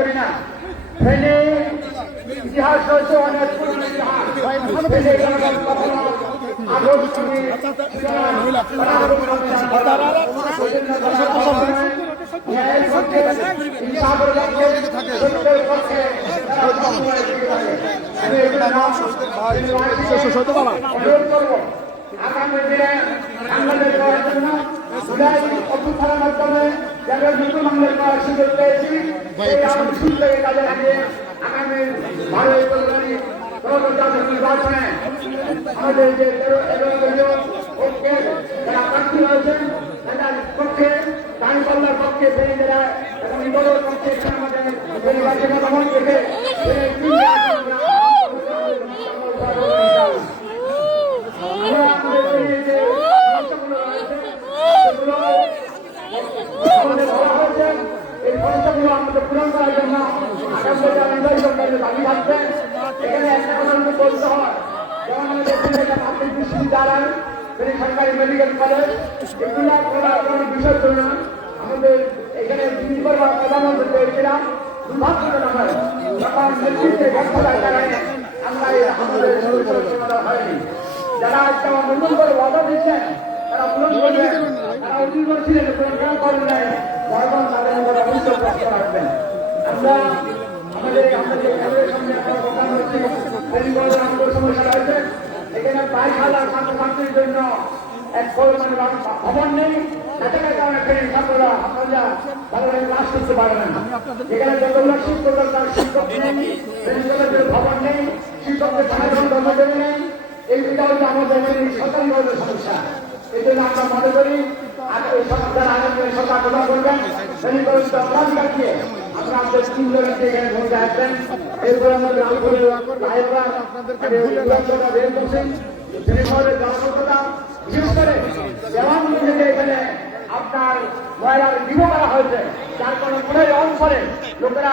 করি না। ফেনী ইতিহাস রয়েছে অনেক পুরনো ইতিহাস। ফেনী কখনো আগ্রহী আগামী দিনে বাংলাদেশ করার জন্য অভ্যুত্থানের মাধ্যমে যারা নতুন বাংলাদেশ করার সুযোগ পেয়েছি সুযোগে কাজে লাগিয়ে আগামী 12 ফেব্রুয়ারি নির্বাচনে আমাদের যে পক্ষে যারা প্রার্থী রয়েছেন তাদের পক্ষে দাঁড়িপাল্লার পক্ষে ফেনী জেলায় এবং ইন্দোরের পক্ষে আমাদের নির্বাচনে ভ্রমণ থেকে এই সমস্যাগুলো আমাদের পূরণ করার জন্য দাবি থাকবে। এখানে একটা কথা কিন্তু বলতে হয়, যেমন আমাদের বিশ্ববিদ্যালয়, সরকারি মেডিকেল কলেজ, এগুলো কোনো বিষয় জন্য আমাদের এখানে প্রধানমন্ত্রী পেয়েছিলাম দুর্ভাগ্যজনক হয় যখন নেতৃত্বে ব্যর্থতার কারণে আমরা আমাদের হয়নি। যারা আজকে আমার নতুন করে ওয়াদা দিচ্ছেন তারা পূরণ করবেন, তারা অধীর করছিলেন পূরণ করেন নাই, বর্তমান তাদের মধ্যে অবশ্যই প্রশ্ন রাখবেন। আমরা আমাদের সামনে আমাদের সমস্যা রয়েছে। এখানে 22,000 ছাত্রছাত্রীর জন্য এক ভবন নেই, ছাত্ররা আপনারা ভালোভাবে ক্লাস করতে পারবেন। এখানে যতগুলো শিক্ষক দরকার শিক্ষক নেই, ভবন নেই, শিক্ষকদের কর্মচারী নেই। এইটা হচ্ছে আমাদের সরকারি সমস্যা। এই জন্য আমরা মনে করি এই সরকার আগামী সরকার প্রদান করবেন দিয়ে আমরা আমাদের 3 জনকে এখানে ভোট আসবেন। এরপরে আমাদের বিশেষ করে জওয়ানগুলো থেকে এখানে আপনার ময়লার বিভো করা হয়েছে, যার কারণে অঞ্চলে লোকেরা